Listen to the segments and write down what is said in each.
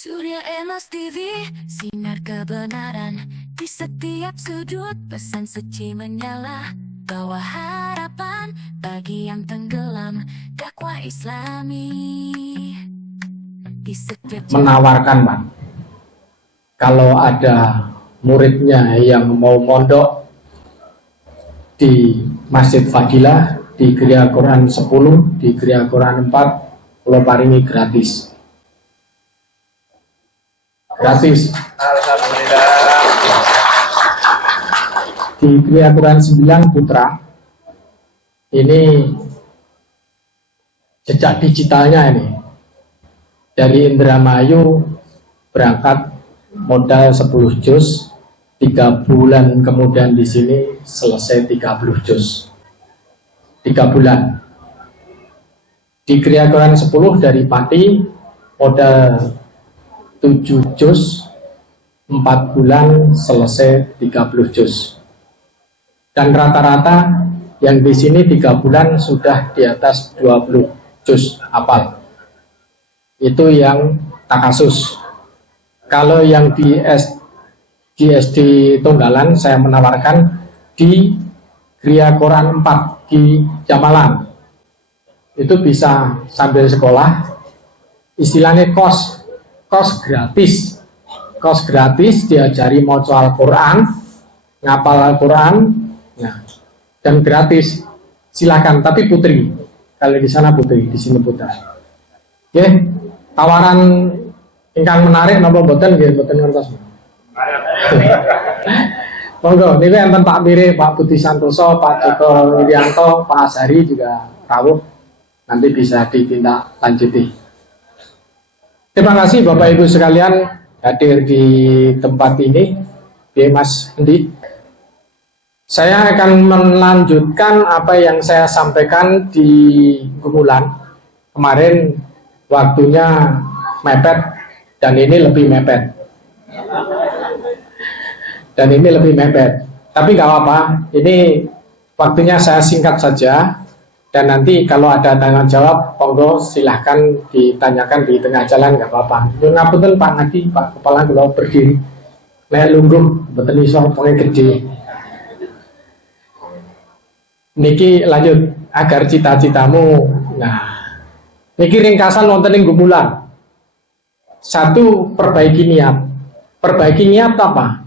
Surya Emas TV, sinar kebenaran di setiap sudut, pesan suci menyala, bawa harapan bagi yang tenggelam, dakwah Islami di setiap menawarkan, Pak, kalau ada muridnya yang mau mondok di Masjid Fadilah, di Gria Quran 10, di Gria Quran 4, kalau paringi gratis. Gratis. Alhamdulillah. Di Gria Quran 9 Putra, ini jejak digitalnya ini. Dari Indramayu berangkat modal 10 juz, 3 bulan kemudian di sini selesai 30 juz. 3 bulan. Di Gria Quran 10 dari Pati modal 7 juz, 4 bulan selesai 30 juz. Dan rata-rata yang di sini 3 bulan sudah di atas 20 juz hafal. Itu yang takasus. Kalau yang di SD Tunggalan saya menawarkan di Gria Quran 4 di Jamalan. Itu bisa sambil sekolah, istilahnya kos gratis. Kos gratis, diajari maca Al-Quran, ngapal Al-Quran, nah, dan gratis. Silakan, tapi putri. Kalau di sana putri, di sini putra. Oke, tawaran ingkang menarik napa mboten nggih, mboten ngertos. Monggo, niku enten Pak Mire, Pak Budi Santoso, Pak Joko Wirianto, Pak Azhari juga rawuh. Nanti bisa ditindak lanjuti. Terima kasih Bapak Ibu sekalian hadir di tempat ini. Mas Endi, saya akan melanjutkan apa yang saya sampaikan di Gumulan kemarin. Waktunya mepet dan ini lebih mepet. Tapi nggak apa-apa, ini waktunya saya singkat saja. Dan nanti kalau ada tanya jawab, monggo silahkan ditanyakan di tengah jalan, nggak apa-apa. Ngapunten Pak Nadi, Pak Kepala kalau berdiri, nek lungguh, betul iso pokoknya gede. Niki lanjut agar cita-citamu. Nah, niki ringkasan wonten ing Gumulan. 1, perbaiki niat. Perbaiki niat apa?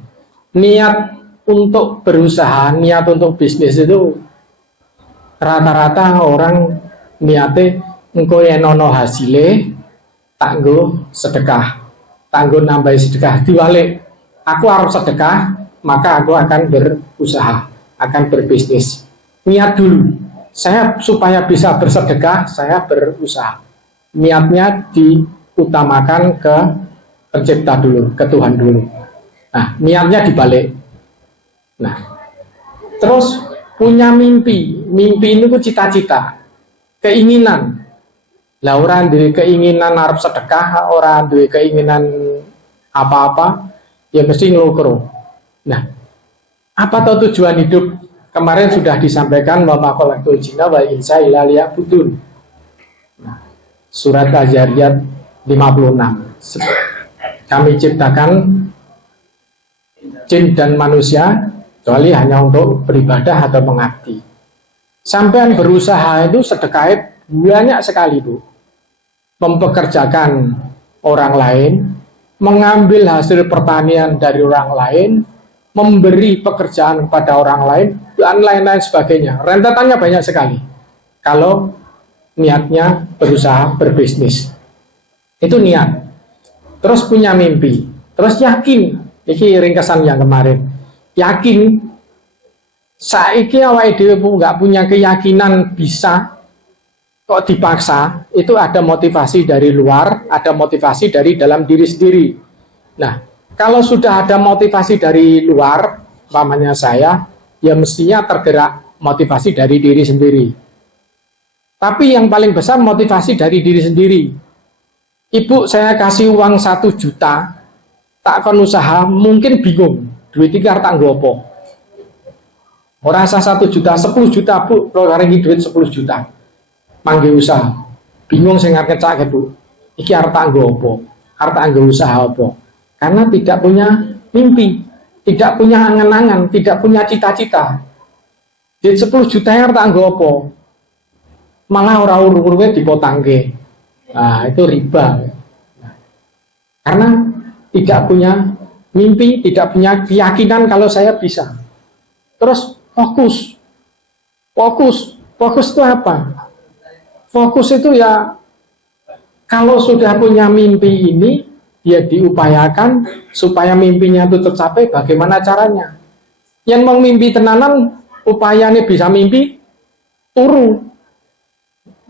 Niat untuk berusaha, niat untuk bisnis itu rata-rata orang niate engko yen ana hasile tak nggo sedekah, tak nggo nambahi sedekah. Diwalik, aku harus sedekah, maka aku akan berusaha, akan berbisnis. Niat dulu, saya supaya bisa bersedekah, saya berusaha. Niatnya diutamakan ke pencipta dulu, ke Tuhan dulu. Nah, niatnya dibalik. Nah, terus punya mimpi ini ku cita-cita, keinginan. Lah orang duwe keinginan arep sedekah, orang duwe keinginan apa-apa, ya mesti ngelukro. Nah, apa tujuan hidup? Kemarin sudah disampaikan bahwa khalaqtul jinna wal insa illa liya'budun. Nah, surat Az-Zariyat 56. Kami ciptakan jin dan manusia kecuali hanya untuk beribadah atau mengabdi. Sampean berusaha itu sedekah banyak sekali, Bu. Mempekerjakan orang lain, mengambil hasil pertanian dari orang lain, memberi pekerjaan kepada orang lain, dan lain-lain sebagainya. Rentetannya banyak sekali. Kalau niatnya berusaha berbisnis. Itu niat. Terus punya mimpi. Terus yakin. Ini ringkasan yang kemarin. Yakin, saiki awake dhewe nggak punya keyakinan bisa kok dipaksa. Itu ada motivasi dari luar, ada motivasi dari dalam diri sendiri. Nah, kalau sudah ada motivasi dari luar, umpamanya saya, ya mestinya tergerak motivasi dari diri sendiri. Tapi yang paling besar motivasi dari diri sendiri. Ibu, saya kasih uang 1 juta, tak akan usaha, mungkin bingung. Duit iki arep tak nggo apa? Ora usah 1 juta, 10 juta, Bu. Kalau hari ini duit 10 juta. Mangke usaha. Bingung sing arep ngecake, Bu. Iki arep tak nggo apa? arep anggo usaha apa? Karena tidak punya mimpi, tidak punya angan-angan, tidak punya cita-cita. Di 10 juta yang tak anggo apa? Malah ora urung-urunge dipotangke. Nah, itu riba. Karena tidak punya mimpi, tidak punya keyakinan kalau saya bisa. Terus fokus. Fokus itu apa? Fokus itu ya kalau sudah punya mimpi ini, ya diupayakan supaya mimpinya itu tercapai. Bagaimana caranya? Yang mau mimpi tenanan, upayanya bisa mimpi turu.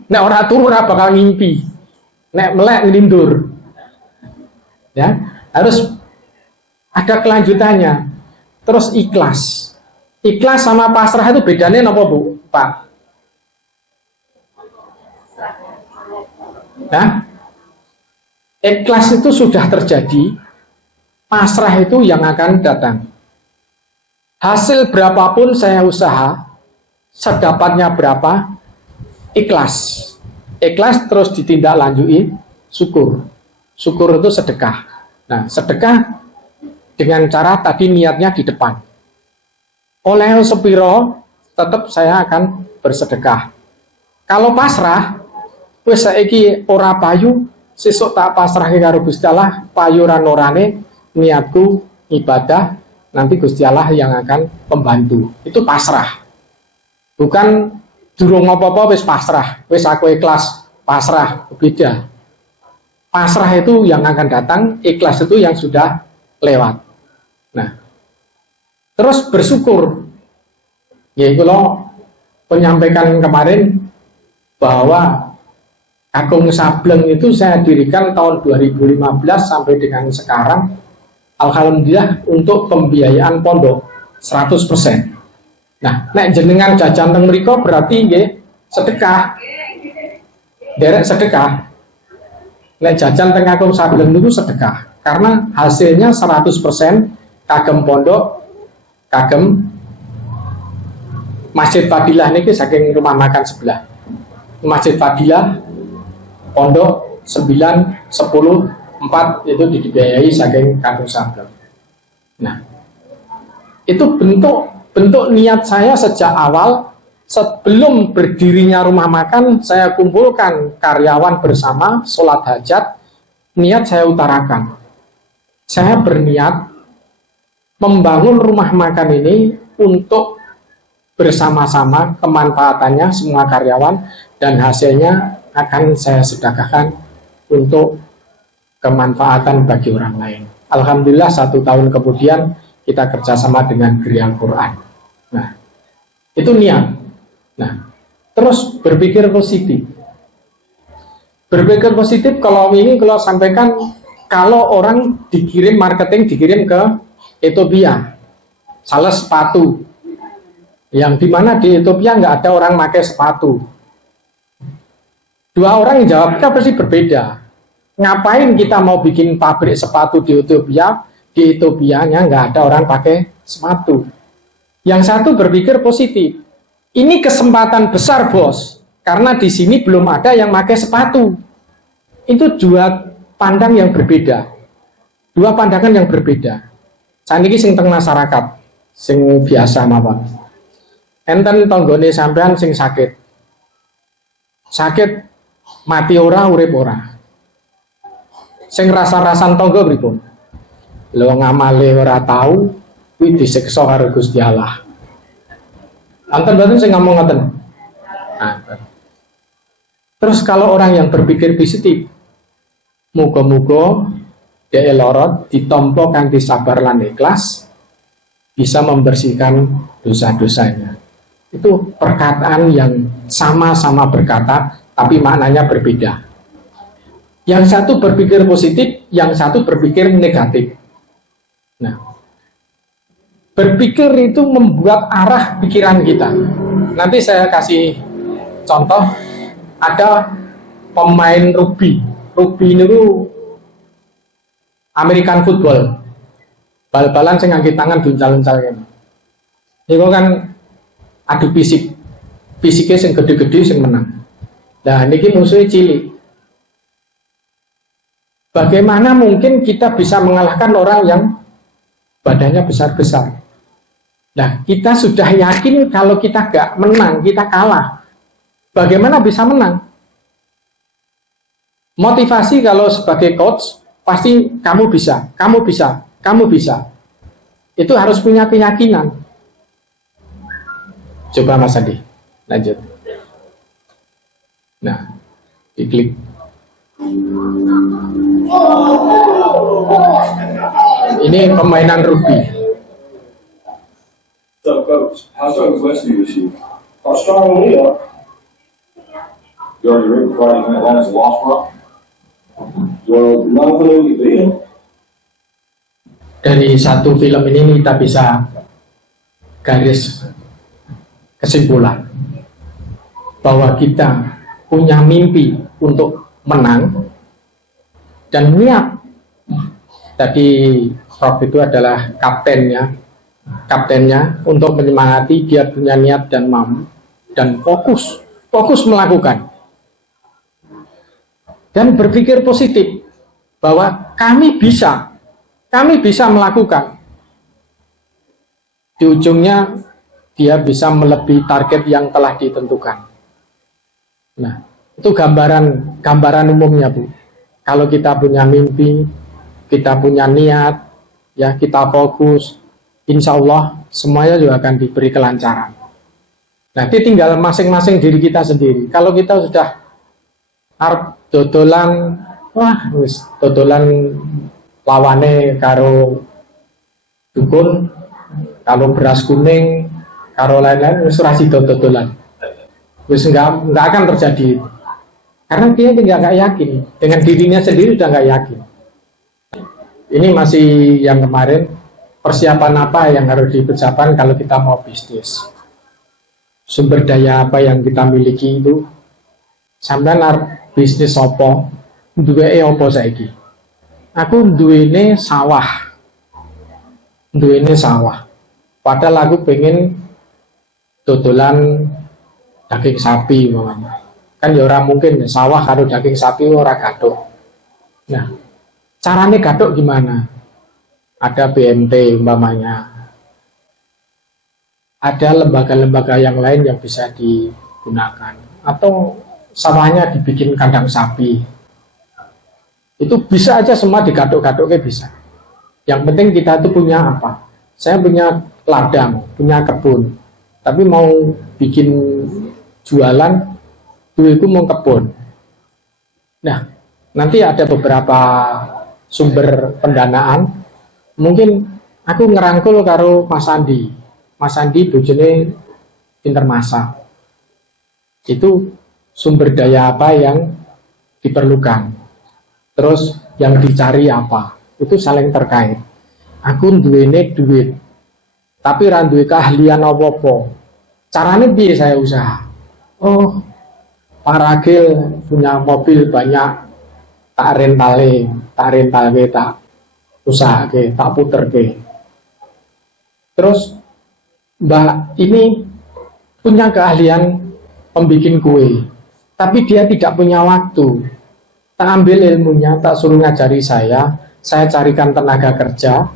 Nek ora turu ora bakal ngimpi. Nek melek ngelindur. Ya, harus ada kelanjutannya. Terus ikhlas. Ikhlas sama pasrah itu bedanya apa, Bu? Pak? Nah, ikhlas itu sudah terjadi, pasrah itu yang akan datang. Hasil berapapun saya usaha, sedapatnya berapa, ikhlas. Ikhlas terus ditindaklanjuti, syukur. Syukur itu sedekah. Nah, sedekah dengan cara tadi niatnya di depan. Oleh sepiro, tetap saya akan bersedekah. Kalau pasrah, wis saiki ora payu, sesuk tak pasrahke karo Gusti Allah, payu ranorane niatku ibadah, nanti Gusti Allah yang akan membantu. Itu pasrah. Bukan durung apa-apa wis pasrah, wis aku ikhlas, pasrah, beda. Pasrah itu yang akan datang, ikhlas itu yang sudah lewat. Nah, terus bersyukur. Ya kalau penyampaikan kemarin bahwa Agung Sableng itu saya dirikan tahun 2015 sampai dengan sekarang, alhamdulillah untuk pembiayaan pondok 100%. Nah, nek jenengan jajan teng mriko berarti nggih sedekah. Derek sedekah. Nek jajan teng Agung Sableng itu sedekah karena hasilnya 100% kagem pondok, kagem Masjid Fadilah niki saking rumah makan sebelah. Masjid Fadilah pondok 9, 10, 4 itu dibiayai saking Agung Sableng. Nah, itu bentuk niat saya sejak awal. Sebelum berdirinya rumah makan, saya kumpulkan karyawan bersama, sholat hajat, niat saya utarakan. Saya berniat membangun rumah makan ini untuk bersama-sama, kemanfaatannya semua karyawan, dan hasilnya akan saya sedekahkan untuk kemanfaatan bagi orang lain. Alhamdulillah 1 tahun kemudian kita kerjasama dengan Gereja Quran. Nah, itu niat. Nah, terus berpikir positif. Berpikir positif kalau ini kalau sampaikan, kalau orang dikirim marketing dikirim ke Ethiopia, salah sepatu, yang dimana di Ethiopia nggak ada orang pakai sepatu. 2 orang yang jawabnya pasti berbeda. Ngapain kita mau bikin pabrik sepatu di Ethiopia? Di Ethiopia-nya nggak ada orang pakai sepatu. Yang satu berpikir positif. Ini kesempatan besar, bos, karena di sini belum ada yang pakai sepatu. Itu 2 pandang yang berbeda. 2 pandangan yang berbeda. Saat ini sing teng masyarakat, sing biasa mawon. Enten tonggone sampean sing sakit. Sakit mati ora, urip ora. Sing rasa-rasan tangga pripun? Lho ngamale ora tahu, kuwi disiksa karo Gusti Allah. Anten-anten sing ngomong ngoten. Terus kalau orang yang berpikir positif, muga-muga dhek lorot ditampa kanthi sabar lan ikhlas bisa membersihkan dosa-dosanya. Itu perkataan yang sama-sama berkata tapi maknanya berbeda. Yang satu berpikir positif, yang satu berpikir negatif. Nah, berpikir itu membuat arah pikiran kita. Nanti saya kasih contoh, ada pemain rugby. Rugby itu American football. Bal-balan sing ngangge tangan duncal-uncal kene. Niku kan adu fisik. Fisiknya sing gede-gede sing menang. Nah, niki musuhnya cilik. Bagaimana mungkin kita bisa mengalahkan orang yang badannya besar-besar? Nah, kita sudah yakin kalau kita gak menang, kita kalah. Bagaimana bisa menang? Motivasi kalau sebagai coach, pasti kamu bisa, kamu bisa, kamu bisa. Itu harus punya keyakinan. Coba Mas Andi, lanjut. Nah, diklik. Ini permainan rugby. So, Coach, how strong was Wesley this year? How strong were we are? You already read before you went Atlanta's lost rock? Well, not when we beat him. Dari satu film ini kita bisa garis kesimpulan bahwa kita punya mimpi untuk menang dan niat. Tadi Rob itu adalah kaptennya untuk menyemangati, dia punya niat dan mampu dan fokus melakukan dan berpikir positif bahwa kami bisa melakukan. Di ujungnya dia bisa melebihi target yang telah ditentukan. Nah, itu gambaran umumnya, Bu. Kalau kita punya mimpi, kita punya niat, ya kita fokus, insya Allah semuanya juga akan diberi kelancaran. Nanti tinggal masing-masing diri kita sendiri. Kalau kita sudah dodolan, dodolan lawane karo dukun, kalau beras kuning, karo lain-lain, wis ora sida dodolan. Wis enggak akan terjadi. Karena dia nggak yakin, dengan dirinya sendiri udah nggak yakin. Ini masih yang kemarin, persiapan apa yang harus dipersiapkan kalau kita mau bisnis. Sumber daya apa yang kita miliki itu, sampean arep bisnis apa, duweke apa saiki. Aku duwene sawah. Padahal aku pengen dodolan daging sapi umpamanya. Kan ya ora mungkin sawah karo daging sapi ora gathuk. Nah, caranya gathuk gimana? Ada BMT umpamanya. Ada lembaga-lembaga yang lain yang bisa digunakan, atau sawahnya dibikin kandang sapi. Itu bisa aja semua digaduk-gaduknya bisa. Yang penting kita itu punya apa? Saya punya ladang, punya kebun, tapi mau bikin jualan, duitku mau kebun. Nah, nanti ada beberapa sumber pendanaan. Mungkin aku ngerangkul karo Mas Andi. Mas Andi bojone pinter masak. Itu sumber daya apa yang diperlukan. Terus yang dicari apa? Itu saling terkait. Aku duwene duit, tapi ra duwe keahlian apa-apa. Caranya piye saya usaha? Oh, Pak Ragil punya mobil banyak, tak rentalke, tak usahake, tak puterke. Terus Mbak ini punya keahlian pembikin kue, tapi dia tidak punya waktu. Tak ambil ilmunya, tak suruh ngajari saya carikan tenaga kerja,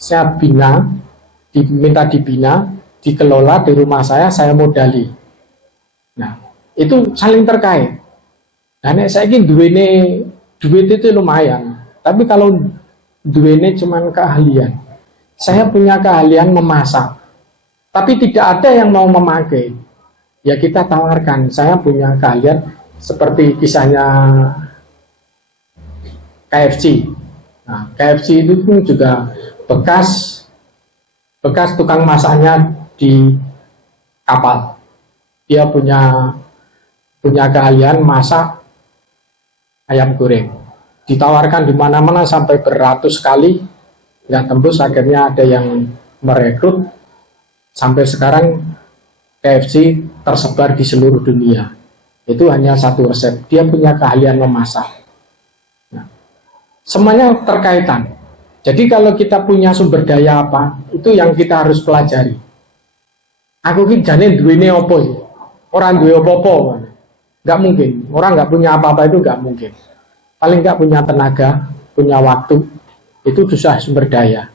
saya bina, minta dibina, dikelola di rumah saya modali. Nah, itu saling terkait. Nah, saya ingin duit itu lumayan, tapi kalau duitnya cuma keahlian, saya punya keahlian memasak, tapi tidak ada yang mau memakai, ya kita tawarkan, saya punya keahlian seperti kisahnya KFC. Nah, KFC itu pun juga bekas tukang masaknya di kapal. Dia punya keahlian masak ayam goreng. Ditawarkan di mana-mana sampai beratus kali, nggak tembus. Akhirnya ada yang merekrut. Sampai sekarang KFC tersebar di seluruh dunia. Itu hanya satu resep. Dia punya keahlian memasak. Semuanya terkaitan. Jadi kalau kita punya sumber daya apa, itu yang kita harus pelajari. Aku ki jane duwene apa sih? Orang duwe apa-apa. Nggak mungkin. Orang nggak punya apa-apa itu nggak mungkin. Paling nggak punya tenaga, punya waktu, itu bisa sumber daya.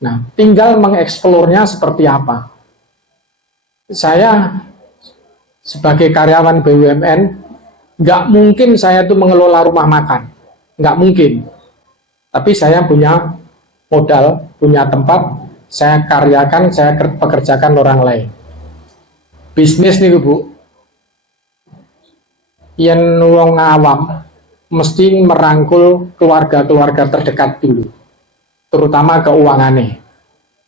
Nah, tinggal mengeksplornya seperti apa. Saya sebagai karyawan BUMN, nggak mungkin saya tuh mengelola rumah makan, nggak mungkin. Tapi saya punya modal, punya tempat, saya karyakan, saya pekerjakan orang lain. Bisnis nih Bu, yang wong awam mesti merangkul keluarga-keluarga terdekat dulu, terutama keuangannya.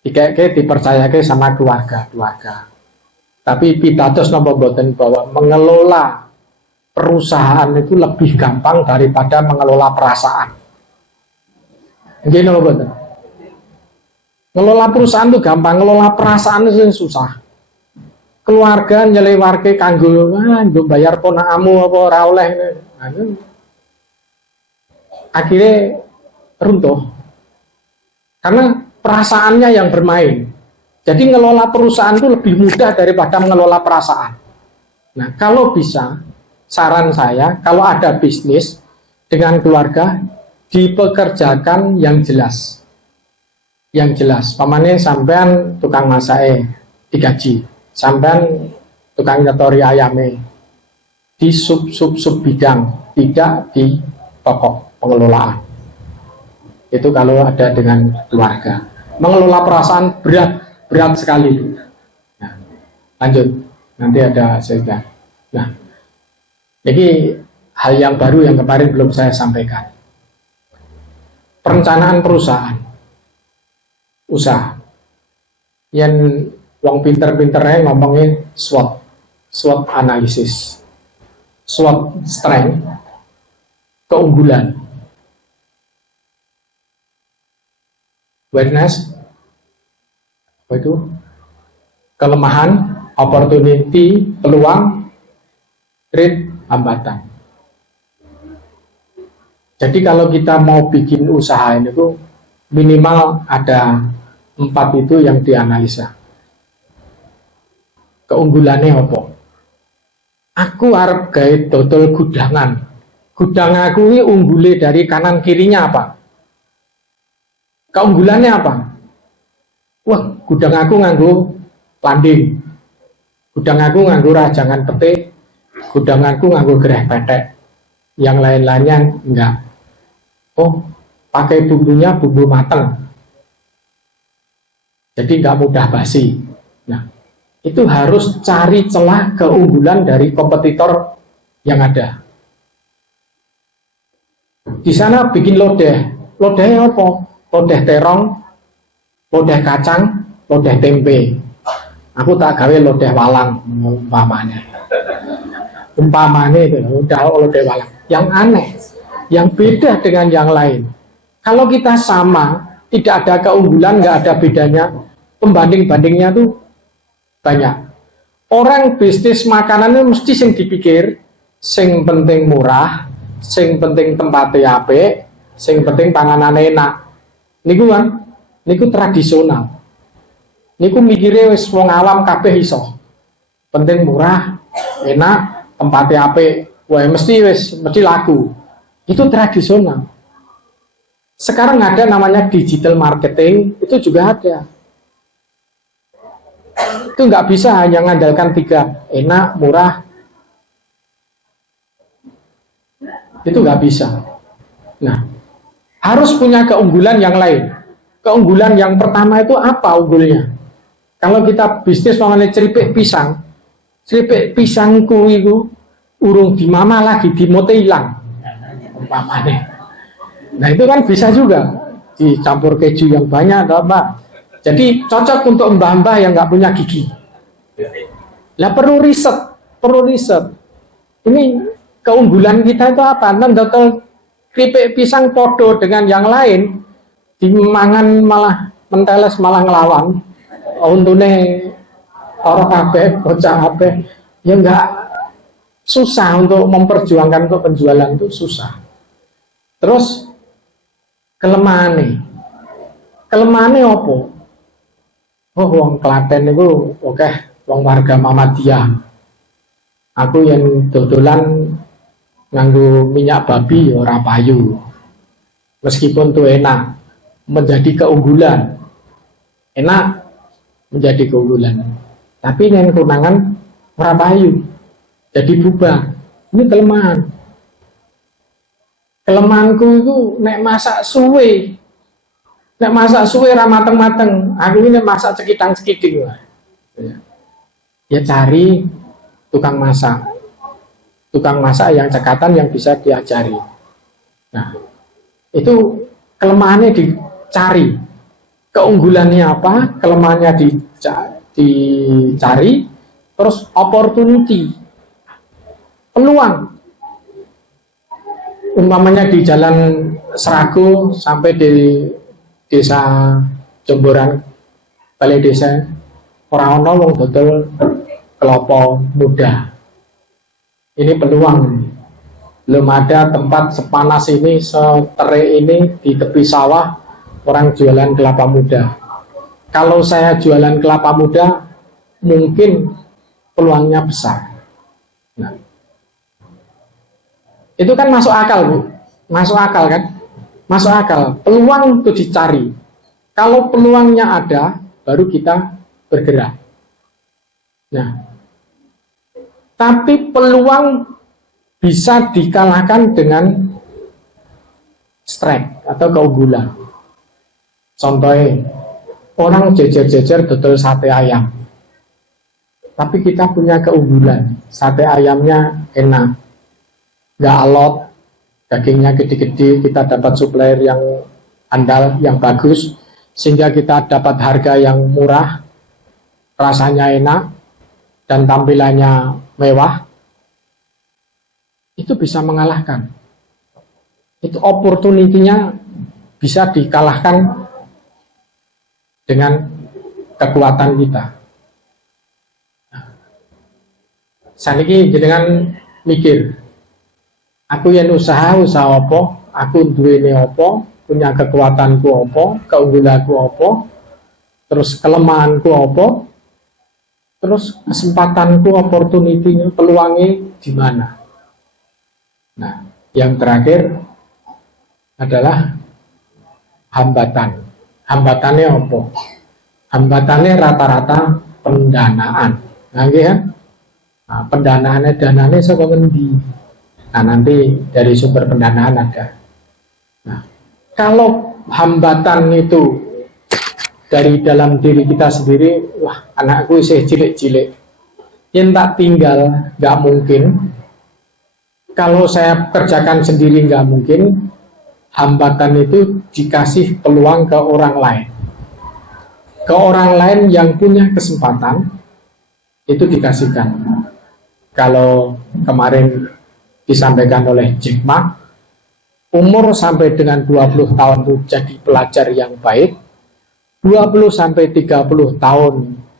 Dikeke dipercayake sama keluarga-keluarga. Tapi pitados napa boten bahwa mengelola perusahaan itu lebih gampang daripada mengelola perasaan. Nggih napa boten? Ngelola perusahaan itu gampang, ngelola perasaan itu susah. Keluarga nyelewarke kanggo bayar ponakamu apa ora oleh. Akhirnya runtuh. Karena perasaannya yang bermain. Jadi ngelola perusahaan itu lebih mudah daripada mengelola perasaan. Nah, kalau bisa, saran saya, kalau ada bisnis dengan keluarga, dipekerjakan yang jelas. Yang jelas. Pamannya sampean tukang masak digaji. Sampai tukang nyetori ayame di sub bidang, tidak di pokok pengelolaan. Itu kalau ada dengan keluarga. Mengelola perasaan berat sekali. Nah, lanjut, nanti ada saya. Nah, jadi hal yang baru yang kemarin belum saya sampaikan. Perencanaan perusahaan, usaha. Yang wong pinter-pinternya ngomongin SWOT analisis, SWOT strength, keunggulan, weakness, apa itu? Kelemahan, opportunity, peluang, threat, hambatan. Jadi kalau kita mau bikin usaha ini tuh minimal ada 4 itu yang dianalisa. Keunggulannya apa? Aku arep gawe dodol gudangan. Gudang aku ini unggule dari kanan kirinya apa? Keunggulannya apa? Wah, gudang aku nganggo landing. Gudang aku nganggo rajangan petik. Gudang aku nganggo gereh petek. Yang lain-lainnya enggak. Oh, pakai bumbunya bumbu mateng. Jadi enggak mudah basi. Nah, itu harus cari celah keunggulan dari kompetitor yang ada. Di sana bikin lodeh. Lodehnya apa? Lodeh terong, lodeh kacang, lodeh tempe. Aku tak gawe lodeh walang umpamanya. Umpamanya itu udah lodeh walang. Yang aneh, yang beda dengan yang lain. Kalau kita sama, tidak ada keunggulan, nggak ada bedanya. Pembanding-bandingnya tuh banyak. Orang bisnis makanannya mesti sing dipikir, sing penting murah, sing penting tempatnya apik, sing penting panganan enak. Niku kan, niku tradisional. Niku mikirnya wis wong awam kabeh iso. Penting murah, enak, tempatnya apik, wah mesti laku. Itu tradisional. Sekarang ada namanya digital marketing, itu juga ada. Itu nggak bisa hanya mengandalkan 3, enak, murah. Itu nggak bisa. Nah, harus punya keunggulan yang lain. Keunggulan yang pertama itu apa unggulnya? Kalau kita bisnis mengenai ceripik pisangku itu urung dimama lagi, dimote hilang. Umpamanya. Nah itu kan bisa juga dicampur keju yang banyak atau apa. Jadi cocok untuk mbah-mbah yang nggak punya gigi. Lah perlu riset. Ini keunggulan kita itu apa? Nonton keripik pisang podo dengan yang lain, dimangan malah menteles malah ngelawan. Untune orang kabeh, bocah kabeh, ya nggak susah untuk memperjuangkan untuk penjualan itu susah. Terus kelemahannya apa? Oh, wong Klaten itu oke, wong warga Muhammadiyah. Aku yang dodolan nganggo minyak babi ora payu. meskipun itu enak, menjadi keunggulan, enak menjadi keunggulan. Tapi yang kunangan merapayu, jadi bubar. Ini kelemahan. Kelemahanku itu nek masak suwe, ra mateng-mateng. Aku ini masak cekidang-cekiting lah. Ya cari tukang masak yang cekatan yang bisa diajari. Nah, itu kelemahannya dicari, keunggulannya apa, kelemahannya dicari, terus opportunity, peluang. Umpamanya di Jalan Serago sampai di desa Jomboran, balai desa, orang ono wong dodol kelapa muda. Ini peluang. Belum ada tempat sepanas ini, seterik ini di tepi sawah orang jualan kelapa muda. Kalau saya jualan kelapa muda, mungkin peluangnya besar. Nah, itu kan masuk akal, Bu. Masuk akal kan? Masuk akal. Peluang itu dicari. Kalau peluangnya ada, baru kita bergerak. Nah, tapi peluang bisa dikalahkan dengan strike atau keunggulan. Contohnya, orang jejer-jejer dodol sate ayam. Tapi kita punya keunggulan, sate ayamnya enak, nggak alot, dagingnya gede-gede, kita dapat supplier yang andal, yang bagus, sehingga kita dapat harga yang murah, rasanya enak, dan tampilannya mewah. Itu bisa mengalahkan. Itu opportunity-nya bisa dikalahkan dengan kekuatan kita. Saniki jenengan mikir, aku yang usaha apa, aku duweni apa, punya kekuatanku apa, keunggulanku apa, terus kelemahanku apa, terus kesempatanku, opportunity, peluangnya di mana. Nah, yang terakhir adalah hambatan. Hambatannya apa? Hambatannya rata-rata pendanaan. Nah, ya? Nah, pendanaannya dananya saka ngendi? Nah, nanti dari sumber pendanaan ada. Nah, kalau hambatan itu dari dalam diri kita sendiri, wah, anakku isih cilik-cilik, yang tak tinggal, nggak mungkin. Kalau saya kerjakan sendiri nggak mungkin. Hambatan itu dikasih peluang ke orang lain. Ke orang lain yang punya kesempatan, itu dikasihkan. Kalau kemarin disampaikan oleh Jack Ma, umur sampai dengan 20 tahun itu jadi pelajar yang baik, 20 sampai 30 tahun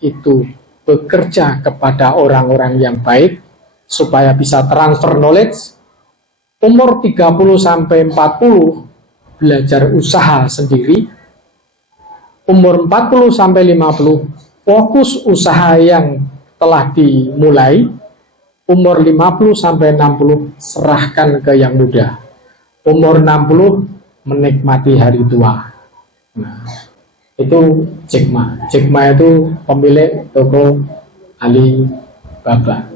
itu bekerja kepada orang-orang yang baik supaya bisa transfer knowledge. Umur 30 sampai 40 belajar usaha sendiri. Umur 40 sampai 50 fokus usaha yang telah dimulai. Umur 50 sampai 60 serahkan ke yang muda. Umur 60 menikmati hari tua. Nah, itu Jack Ma. Jack Ma itu pemilik toko Alibaba.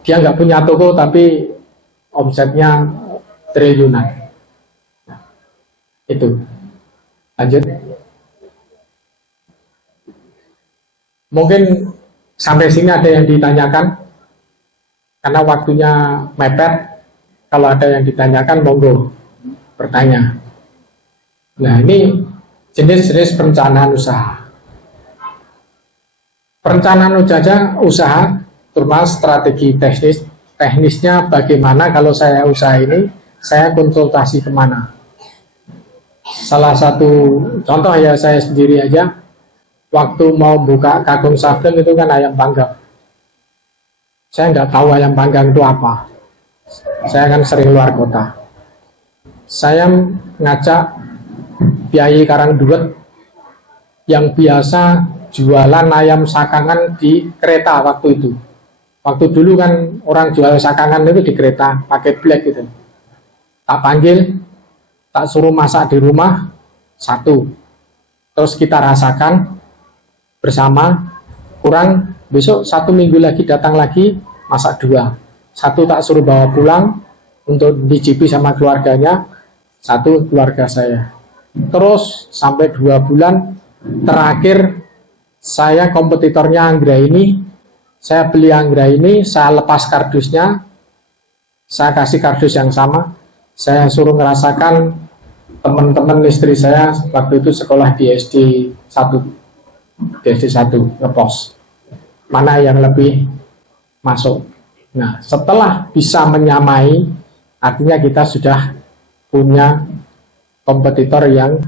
Dia nggak punya toko tapi omsetnya triliunan. Nah, itu. Lanjut. Mungkin sampai sini ada yang ditanyakan, karena waktunya mepet. Kalau ada yang ditanyakan, monggo bertanya. Nah, ini jenis-jenis perencanaan usaha. Perencanaan usaha, terutama strategi teknisnya bagaimana kalau saya usaha ini, saya konsultasi kemana. Salah satu contoh ya, saya sendiri aja, waktu mau buka Kakung Sableng itu kan ayam panggang. Saya nggak tahu ayam panggang itu apa. Saya kan sering luar kota. Saya ngajak Biayi Karangduwet yang biasa jualan ayam sakangan di kereta waktu itu. Waktu dulu kan orang jual sakangan itu di kereta pakai black gitu. tak panggil, tak suruh masak di rumah, satu. Terus kita rasakan bersama, kurang, besok 1 minggu lagi datang lagi, masak 2. Satu tak suruh bawa pulang untuk dicicipi sama keluarganya, satu keluarga saya. Terus sampai 2 bulan terakhir, saya kompetitornya Anggra ini, saya beli Anggra ini, saya lepas kardusnya, saya kasih kardus yang sama, saya suruh ngerasakan teman-teman istri saya waktu itu sekolah di SD 1 ngepos, mana yang lebih masuk. Nah, setelah bisa menyamai, artinya kita sudah punya kompetitor yang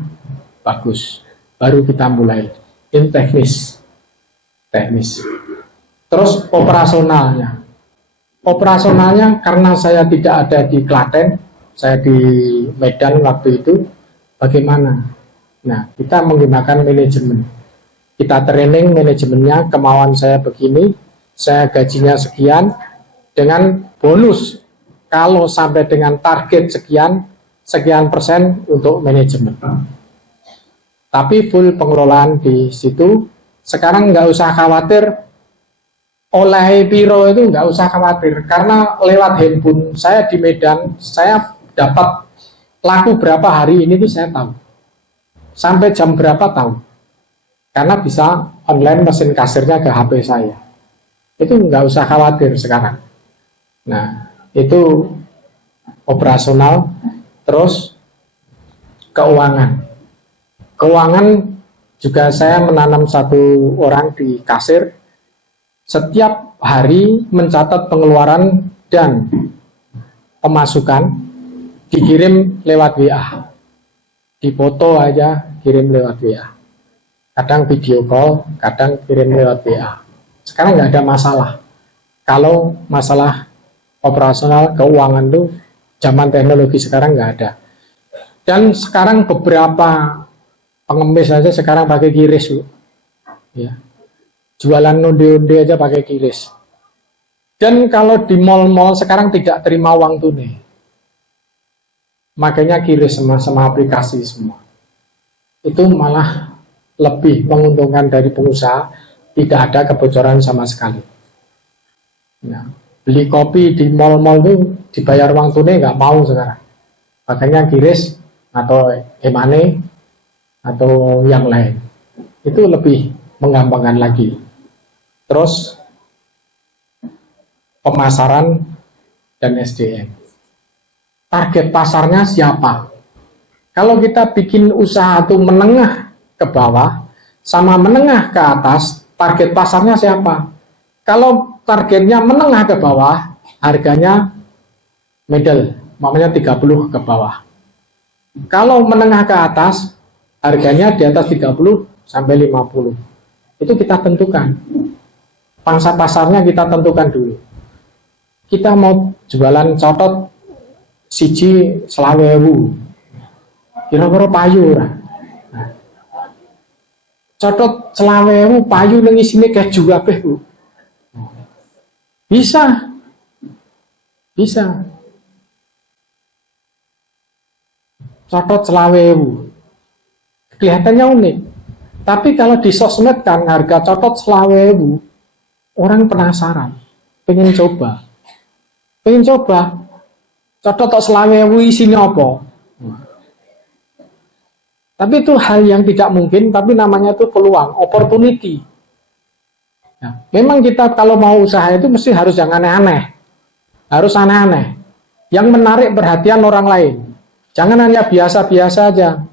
bagus, baru kita mulai. Ini teknis. Terus operasionalnya karena saya tidak ada di Klaten, saya di Medan waktu itu, bagaimana? Nah, kita menggunakan manajemen. Kita training manajemennya, kemauan saya begini, saya gajinya sekian, dengan bonus kalau sampai dengan target sekian persen untuk manajemen. Tapi full pengelolaan di situ. Sekarang nggak usah khawatir oleh piro, itu nggak usah khawatir, karena lewat handphone saya di Medan, saya dapat laku berapa hari ini tuh saya tahu, sampai jam berapa tahu, karena bisa online mesin kasirnya ke HP saya. Itu nggak usah khawatir sekarang. Nah, itu operasional. Terus keuangan juga saya menanam satu orang di kasir, setiap hari mencatat pengeluaran dan pemasukan, dikirim lewat WA, dipoto aja kirim lewat WA, kadang video call, kadang kirim lewat WA. Sekarang nggak ada masalah. Kalau masalah operasional keuangan tuh zaman teknologi sekarang nggak ada. Dan sekarang beberapa pengemis aja sekarang pakai QRIS, Bu. Ya. Jualan onde-onde aja pakai QRIS. Dan kalau di mall-mall sekarang tidak terima uang tunai, makanya QRIS sama aplikasi semua. Itu malah lebih menguntungkan dari pengusaha, tidak ada kebocoran sama sekali. Nah, beli kopi di mall-mall itu dibayar uang tunai nggak mau sekarang. Makanya QRIS atau e-money atau yang lain itu lebih menggampangkan lagi. Terus pemasaran dan SDM. Target pasarnya siapa? Kalau kita bikin usaha itu menengah ke bawah sama menengah ke atas, target pasarnya siapa? Kalau targetnya menengah ke bawah, harganya middle, makanya 30 ke bawah. Kalau menengah ke atas, harganya di atas 30 sampai 50. Itu kita tentukan. Pangsa pasarnya kita tentukan dulu. Kita mau jualan cotot siji 20.000. Kira-kira payu ora? Nah, cotot 20.000 payu nang isine keju kabeh, Bu. Bisa. Cotot 20.000. Kelihatannya unik. Tapi kalau di sosmed kan harga cotot 20.000, orang penasaran, pengen coba. Cotot 20.000 isinya apa? Tapi itu hal yang tidak mungkin, tapi namanya itu peluang, opportunity. Nah, memang kita kalau mau usaha itu mesti harus yang aneh-aneh. Harus aneh-aneh. Yang menarik perhatian orang lain. Jangan hanya biasa-biasa aja.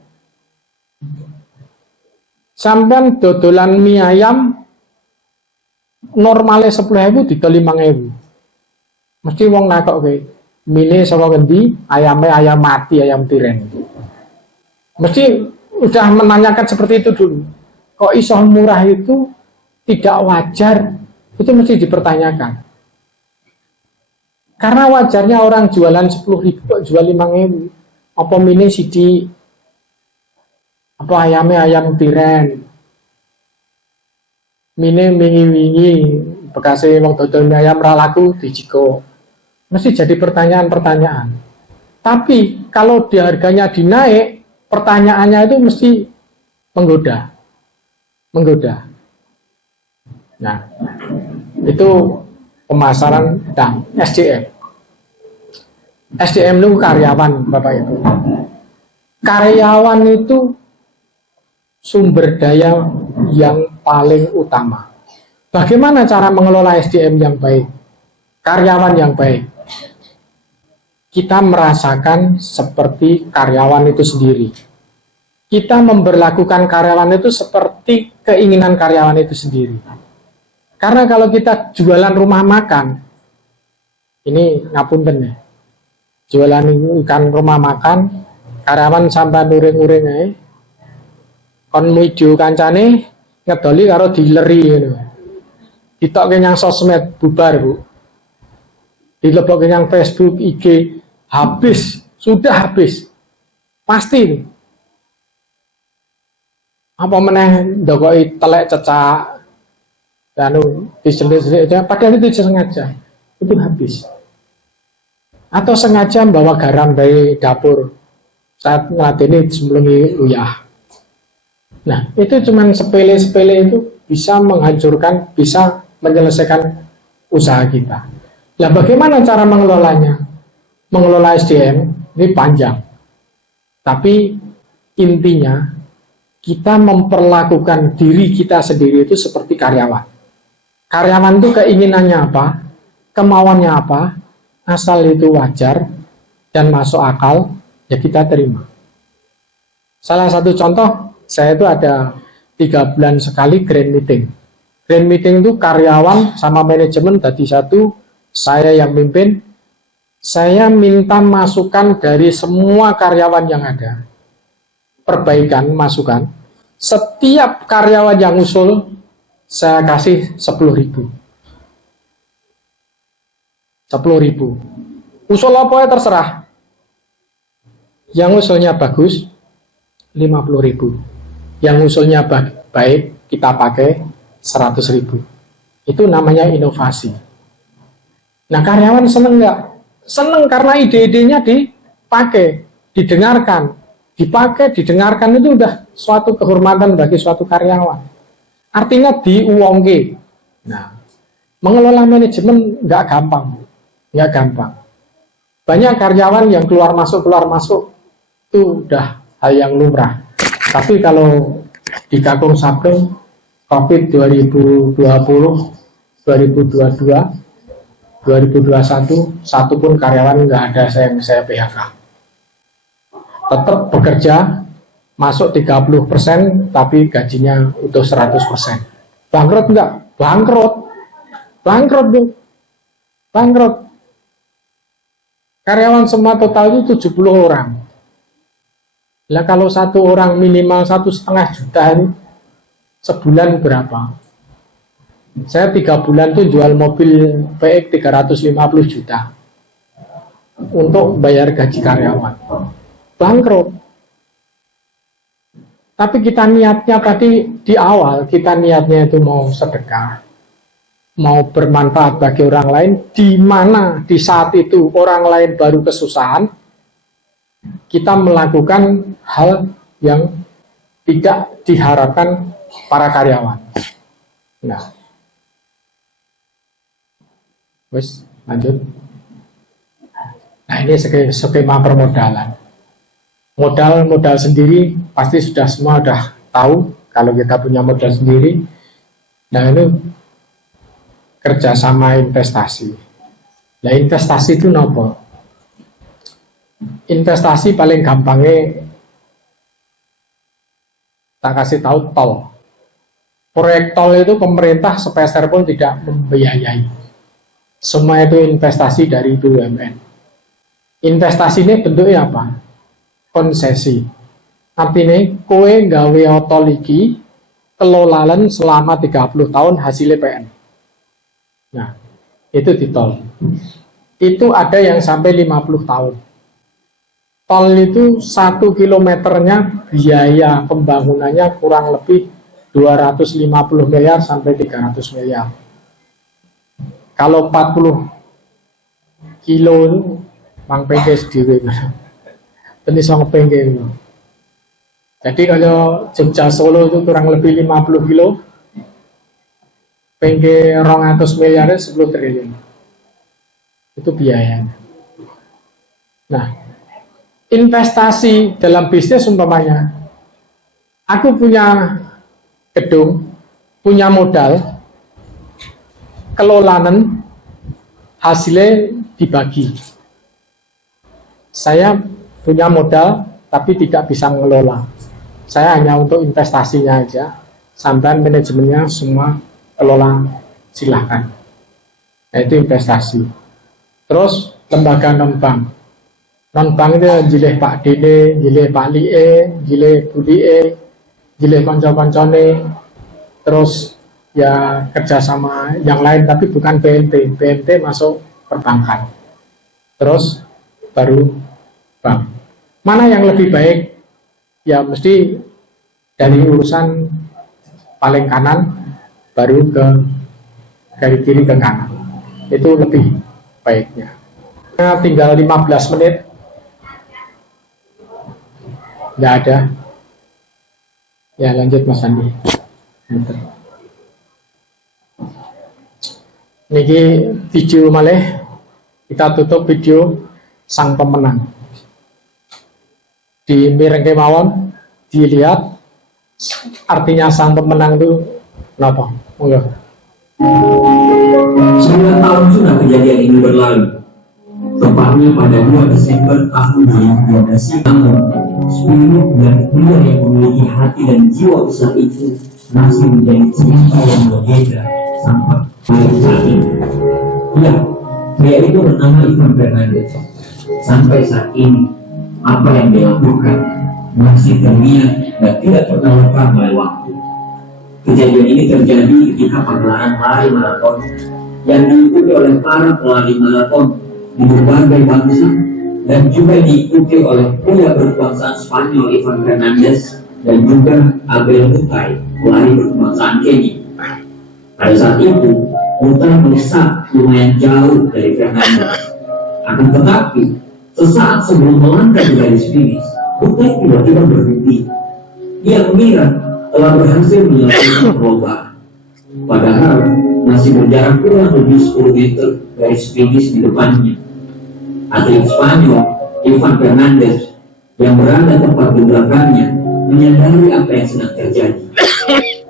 Sampai dodolan mie ayam normalnya 10.000 di 5.000. Mesti wong nakok kayak mie saka ngendi, ayamnya ayam mati, ayam tiren. Mesti udah menanyakan seperti itu dulu. Kok iso murah itu tidak wajar, itu mesti dipertanyakan. Karena wajarnya orang jualan 10.000 kok jual 5.000. Apa mie siji, apa ayamnya ayam tiren, mie wingi-wingi, bekasnya wong dodol mie ayam ra laku dijiko. Mesti jadi pertanyaan-pertanyaan. Tapi kalau di harganya dinaik, pertanyaannya itu mesti menggoda. Nah, itu pemasaran tentang SDM. SDM itu karyawan, Bapak Ibu. Karyawan itu sumber daya yang paling utama. Bagaimana cara mengelola SDM yang baik? Karyawan yang baik. Kita merasakan seperti karyawan itu sendiri. Kita memberlakukan karyawan itu seperti keinginan karyawan itu sendiri. Karena kalau kita jualan rumah makan, ini ngapunten ya, jualan ikan rumah makan, karyawan sampai uring-uring ae, kon video kancane ngedoli karo dileri ngono. Ditokke yang sosmed bubar, Bu. Dilebokke yang Facebook, IG, habis, sudah habis. Pasti. Apa meneh ndokoki telek cecak anu diselit-selit aja, padahal itu sengaja. Itu habis. Atau sengaja bawa garam dari dapur saat ngeladeni sebelum uyah. Nah, itu cuman sepele-sepele itu bisa menghancurkan, bisa menyelesaikan usaha kita. Nah, bagaimana cara mengelolanya? Mengelola SDM ini panjang. Tapi intinya kita memperlakukan diri kita sendiri itu seperti karyawan. Karyawan itu keinginannya apa? Kemauannya apa? Asal itu wajar dan masuk akal, ya kita terima. Salah satu contoh, saya itu ada 3 bulan sekali grand meeting. Grand meeting itu karyawan sama manajemen tadi satu, saya yang mimpin. Saya minta masukan dari semua karyawan yang ada. Perbaikan, masukan. Setiap karyawan yang usul, saya kasih 10.000. 10.000. Usul apa ya terserah. Yang usulnya bagus, 50.000. Yang usulnya baik, kita pakai 100.000. Itu namanya inovasi. Nah, karyawan seneng nggak? Seneng karena ide-idenya dipakai, didengarkan. Dipakai, didengarkan itu udah suatu kehormatan bagi suatu karyawan. Artinya diuangke. Nah, mengelola manajemen nggak gampang. Nggak gampang. Banyak karyawan yang keluar masuk itu udah hal yang lumrah. Tapi kalau di Kakung Sableng COVID 2020, 2022, 2021, satu pun karyawan nggak ada yang saya PHK. Tetap bekerja, masuk 30%, tapi gajinya utuh 100%. Bangkrut enggak? Bangkrut. Bangkrut, Bu. Bangkrut. Karyawan semua total itu 70 orang. Lah kalau satu orang minimal 1,5 juta ini, sebulan berapa? Saya 3 bulan tuh jual mobil PX 350 juta untuk bayar gaji karyawan. Bangkrut. Tapi kita niatnya tadi di awal, kita niatnya itu mau sedekah, mau bermanfaat bagi orang lain, di mana di saat itu orang lain baru kesusahan, kita melakukan hal yang tidak diharapkan para karyawan. Nah, wes lanjut. Nah, ini skema permodalan. Modal sendiri pasti semua sudah tahu kalau kita punya modal sendiri. Nah, ini kerjasama investasi. Nah, investasi itu nopo? Investasi paling gampangnya tak kasih tahu tol. Proyek tol itu pemerintah sepeser pun tidak membiayai. Semua itu investasi dari BUMN. Investasi ini bentuknya apa? Konsesi. Artinya kowe gawe tol iki kelolaan selama 30 tahun hasilnya PN. Nah, itu di tol. Itu ada yang sampai 50 tahun. Tol itu 1 kilometernya biaya pembangunannya kurang lebih 250 miliar sampai 300 miliar. Kalau 40 kilo mang pengke sendiri. Ini iso ngepengke. Jadi kalau Jogja Solo itu kurang lebih 50 kilo, pengke 200 miliar 10 triliun. Itu biayanya. Nah, investasi dalam bisnis umpamanya, aku punya gedung, punya modal, kelolaan, hasilnya dibagi. Saya punya modal, tapi tidak bisa mengelola. Saya hanya untuk investasinya aja, sampai manajemennya semua kelola, silahkan. Nah, itu investasi. Terus lembaga non-bank. Non-bank itu jilih Pak Dene, jilih Pak Lie, jilih Bu Lie, jilih konco-koncone, terus ya kerjasama yang lain, tapi bukan BNT. BNT masuk perbankan. Terus baru bank. Mana yang lebih baik? Ya mesti dari urusan paling kanan baru ke dari kiri ke kanan. Itu lebih baiknya. Nah, tinggal 15 menit. Nggak ada. Ya lanjut Mas Andi. Niki video malih, kita tutup video sang pemenang. Di mirengke mawon dilihat artinya sang pemenang itu kenapa? Enggak. 9 tahun sudah kejadian ini berlalu. Tepatnya pada 2 Desember tahun 2012. Namun, spirit dan pria yang memiliki hati dan jiwa besar itu masih menjadi cinta yang berbeda sampai saat ini. Ya, pria itu bernama Ivan Fernandez. Sampai saat ini, apa yang dilakukan masih terngiang dan tidak pernah lekang oleh waktu. Kejadian ini terjadi ketika pagelaran lari maraton yang diikuti oleh para pelari maraton di berbagai bangsa dan juga diikuti oleh pria berkebangsaan Spanyol Ivan Fernandez dan juga Abel Mutai, pelari berkebangsaan Kenya. Pada saat itu, Mutai melesat lumayan jauh dari Fernandez. Akan tetapi, sesaat sebelum melangkah di garis finish, Mutai tiba-tiba berhenti. Dia mengira telah berhasil menyelesaikan perlombaan. Padahal masih berjarak kurang lebih 10 meter garis finish di depannya. Atlet Spanyol Ivan Fernandez yang berada tepat di belakangnya menyadari apa yang sedang terjadi.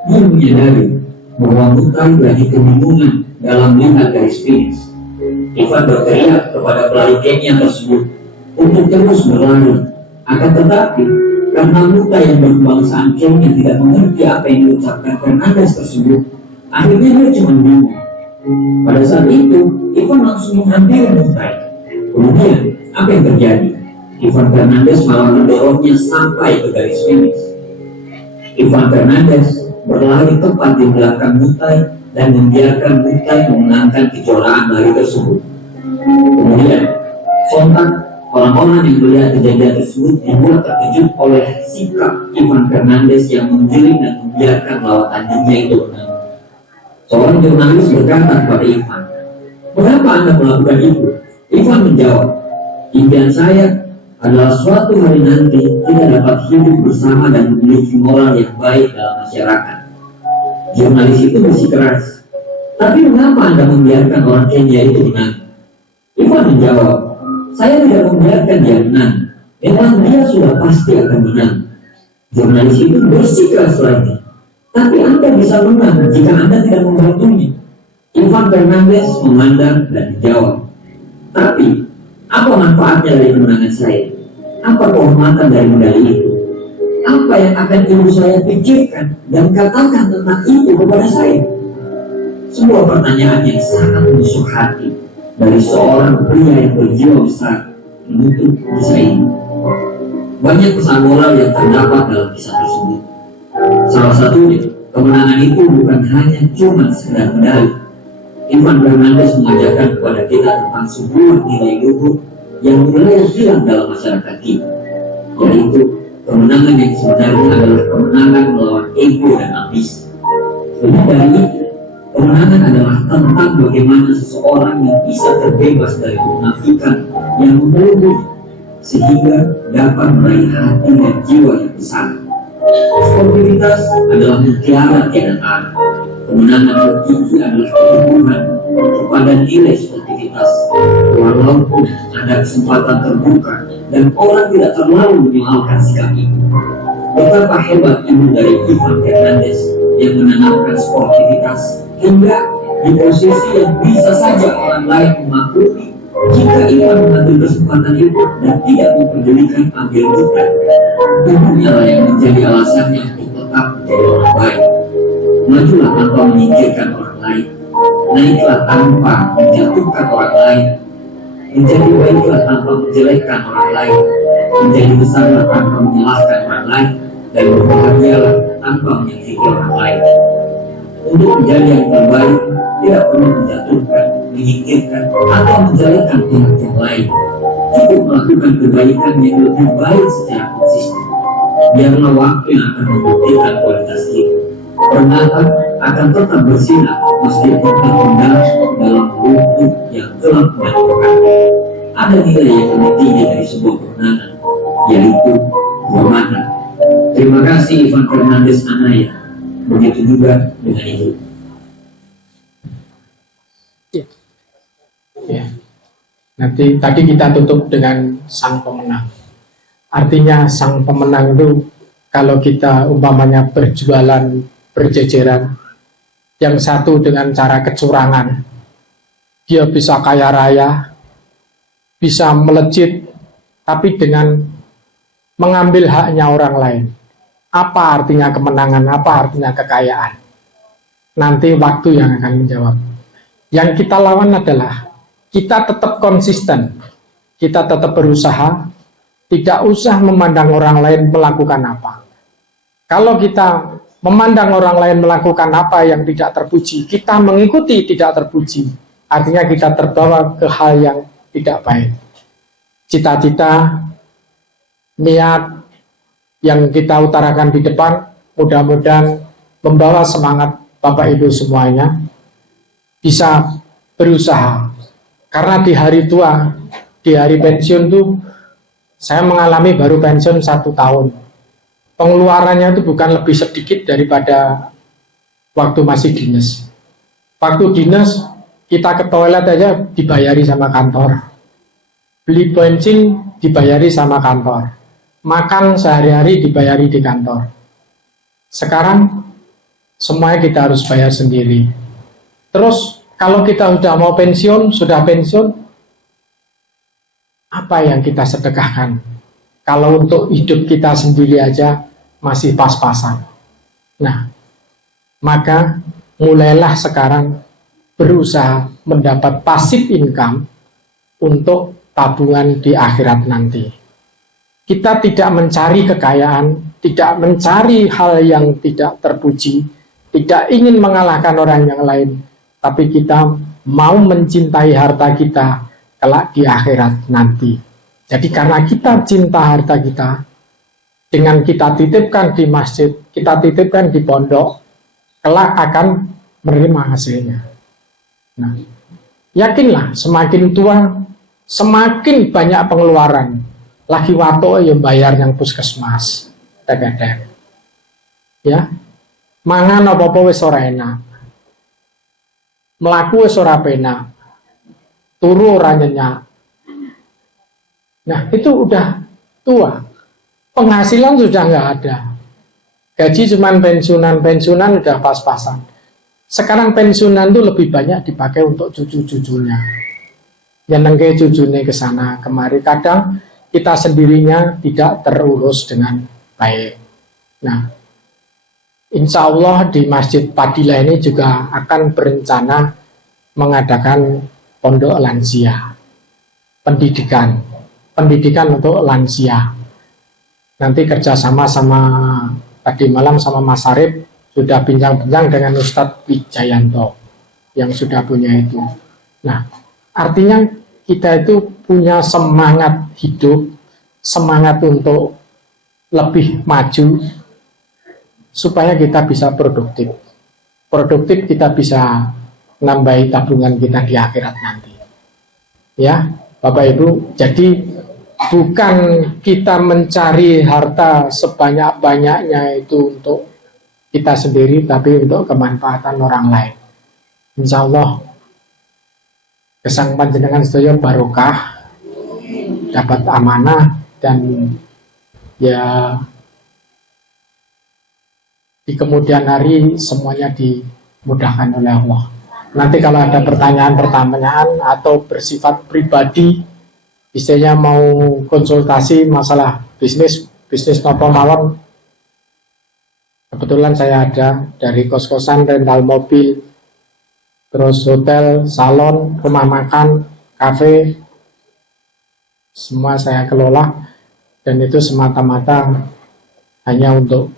Dia menyadari bahwa Mutai lagi kebingungan dalam melihat garis finish. Ivan berteriak kepada pelari Kenya tersebut untuk terus berlari. Akan tetapi, karena Mutai yang berkebangsaan Kenya tidak mengerti apa yang diucapkan Fernandez tersebut, akhirnya dia cuma bingung. Pada saat itu, Ivan langsung menghampiri Mutai. Kemudian, apa yang terjadi? Ivan Fernandez malah mendorongnya sampai ke garis finish. Ivan Fernandez berlari tepat di belakang Mutai dan membiarkan Mutai memenangkan kejuaraan lari tersebut. Kemudian, sontak orang-orang yang melihat kejadian tersebut dibuat terkejut oleh sikap Ivan Fernandez yang menggiring dan membiarkan lawan tandingnya itu menang. Seorang jurnalis berkata kepada Ivan, "Mengapa Anda melakukan itu?" Ivan menjawab, "Impian saya adalah suatu hari nanti kita dapat hidup bersama dan memiliki moral yang baik dalam masyarakat." Jurnalis itu bersikeras, "Tapi mengapa Anda membiarkan orang Kenya itu menang?" Ivan menjawab, "Saya tidak membiarkan dia menang. Memang dia sudah pasti akan menang." Jurnalis itu bersikeras lagi, "Tapi Anda bisa menang jika Anda tidak membantunya." Ivan Fernandez memandang dan menjawab, "Tapi apa manfaatnya dari kemenangan saya? Apa kehormatan dari medali itu? Apa yang akan ibu saya pikirkan dan katakan tentang itu kepada saya?" Sebuah pertanyaan yang sangat menusuk hati dari seorang pria yang berjiwa besar menutup kisah ini. Banyak pesan moral yang terdapat dalam kisah tersebut. Salah satunya, kemenangan itu bukan hanya cuma sekedar medali. Ivan Fernandez mengajarkan kepada kita tentang sebuah nilai luhur yang mulai hilang dalam masyarakat kita, yaitu kemenangan yang sebenarnya adalah kemenangan melawan ego dan ambisi. Lebih dari itu, kemenangan adalah tentang bagaimana seseorang yang bisa terbebas dari kemunafikan yang memeluknya sehingga dapat meraih hati dan jiwa yang besar. Sportivitas adalah mutiara tiada tara. Kemenangan tertinggi adalah keteguhan kepada nilai sportivitas. Walaupun ada kesempatan terbuka dan orang tidak terlalu menyesalkan sikap itu. Betapa hebat ilmu dari Ivan Fernandez yang menanamkan sportivitas hingga di posisi yang bisa saja orang lain memaklumi jika Ivan mengambil kesempatan itu dan tidak mempedulikan ambil bukan. Tubuhnya lah yang menjadi alasannya untuk tetap menjadi orang baik. Majulah tanpa menyingkirkan orang lain, naiklah tanpa menjatuhkan orang lain, menjadi baiklah tanpa menjelekkan orang lain, menjadi besarlah tanpa menyalahkan orang lain, dan berbahagialah tanpa menyakiti orang lain. Untuk menjadi yang terbaik, tidak perlu menjatuhkan, menyingkirkan, atau menjelekkan pihak yang lain. Cukup melakukan kebaikan yang lebih baik secara konsisten. Biarlah waktu yang akan membuktikan kualitas itu. Permata akan tetap bersinar meskipun terpendam dalam lubuk yang gelap menyatukan. Ada nilai yang lebih tinggi dari sebuah kemenangan, yaitu kehormatan. Terima kasih Ivan Fernandez Anaya. Begitu juga dengan itu. Ya. Nanti tadi kita tutup dengan sang pemenang. Artinya sang pemenang itu kalau kita umpamanya berjualan berjejeran, yang satu dengan cara kecurangan, dia bisa kaya raya, bisa melejit, tapi dengan mengambil haknya orang lain. Apa artinya kemenangan, apa artinya kekayaan? Nanti waktu yang akan menjawab. Yang kita lawan adalah kita tetap konsisten, kita tetap berusaha, tidak usah memandang orang lain melakukan apa. Kalau kita memandang orang lain melakukan apa yang tidak terpuji, kita mengikuti tidak terpuji, artinya kita terbawa ke hal yang tidak baik. Cita-cita, niat yang kita utarakan di depan, mudah-mudahan membawa semangat Bapak Ibu semuanya, bisa berusaha. Karena di hari tua, di hari pensiun tuh, saya mengalami baru pensiun 1 tahun. Pengeluarannya itu bukan lebih sedikit daripada waktu masih dinas. Waktu dinas, kita ke toilet aja dibayari sama kantor. Beli bensin dibayari sama kantor. Makan sehari-hari dibayari di kantor. Sekarang, semuanya kita harus bayar sendiri. Terus, kalau kita sudah mau pensiun, sudah pensiun, apa yang kita sedekahkan? Kalau untuk hidup kita sendiri aja masih pas-pasan. Nah, maka mulailah sekarang berusaha mendapat passive income untuk tabungan di akhirat nanti. Kita tidak mencari kekayaan, tidak mencari hal yang tidak terpuji, tidak ingin mengalahkan orang yang lain, tapi kita mau mencintai harta kita kelak di akhirat nanti. Jadi karena kita cinta harta kita, dengan kita titipkan di masjid, kita titipkan di pondok, kelak akan menerima hasilnya. Nah, yakinlah semakin tua, semakin banyak pengeluaran. Lagi wato yang bayar yang puskesmas, tegedek. Ya, mangan apa-apa wis ora enak. Melaku wis ora penak. Turu ora nyenyak. Nah, itu udah tua. Penghasilan sudah nggak ada. Gaji cuman pensiunan udah pas-pasan. Sekarang pensiunan itu lebih banyak dipakai untuk cucu-cucunya. Nyenengke cucunya ke sana kemari. Kadang kita sendirinya tidak terurus dengan baik. Nah, insya Allah di Masjid Padilla ini juga akan berencana mengadakan pondok lansia, pendidikan untuk lansia. Nanti kerjasama sama tadi malam sama Mas Arif sudah bincang-bincang dengan Ustadz Wijayanto yang sudah punya itu. Nah, artinya kita itu punya semangat hidup, semangat untuk lebih maju, supaya kita bisa produktif. Produktif kita bisa nambahi tabungan kita di akhirat nanti. Ya, Bapak Ibu. Jadi bukan kita mencari harta sebanyak-banyaknya itu untuk kita sendiri, tapi untuk kemanfaatan orang lain. Insya Allah gesang panjenengan sedaya barokah, dapat amanah, dan ya di kemudian hari semuanya dimudahkan oleh Allah. Nanti kalau ada pertanyaan-pertanyaan atau bersifat pribadi, istilahnya mau konsultasi masalah bisnis nopo mawon, kebetulan saya ada dari kos-kosan, rental mobil, terus hotel, salon, rumah makan, kafe, semua saya kelola, dan itu semata-mata hanya untuk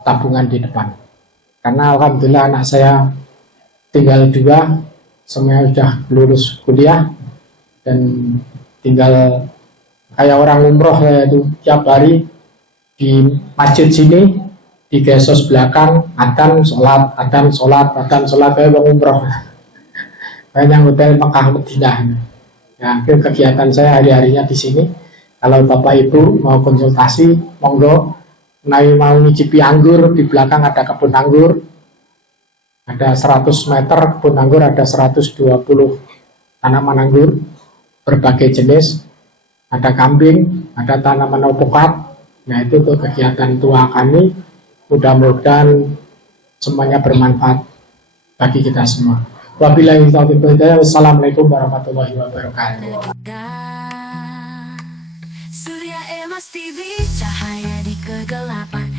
tabungan di depan. Karena alhamdulillah anak saya tinggal 2, semuanya sudah lulus kuliah, dan tinggal kayak orang umroh ya, itu tiap hari di masjid sini, di gesos belakang, adzan sholat kayak orang umroh, kayak hotel Mekah Madinah. Ya, kegiatan saya hari-harinya di sini. Kalau Bapak Ibu mau konsultasi, monggo. Mau ngicipi anggur, di belakang ada kebun anggur, ada 100 meter kebun anggur, ada 120 tanaman anggur berbagai jenis, ada kambing, ada tanaman alpukat. Nah, itu tuh kegiatan tua kami. Mudah-mudahan semuanya bermanfaat bagi kita semua. Wabillahi taufiq wal hidayah. Wassalamualaikum warahmatullahi wabarakatuh. Surya Emas TV, cahaya di kegelapan.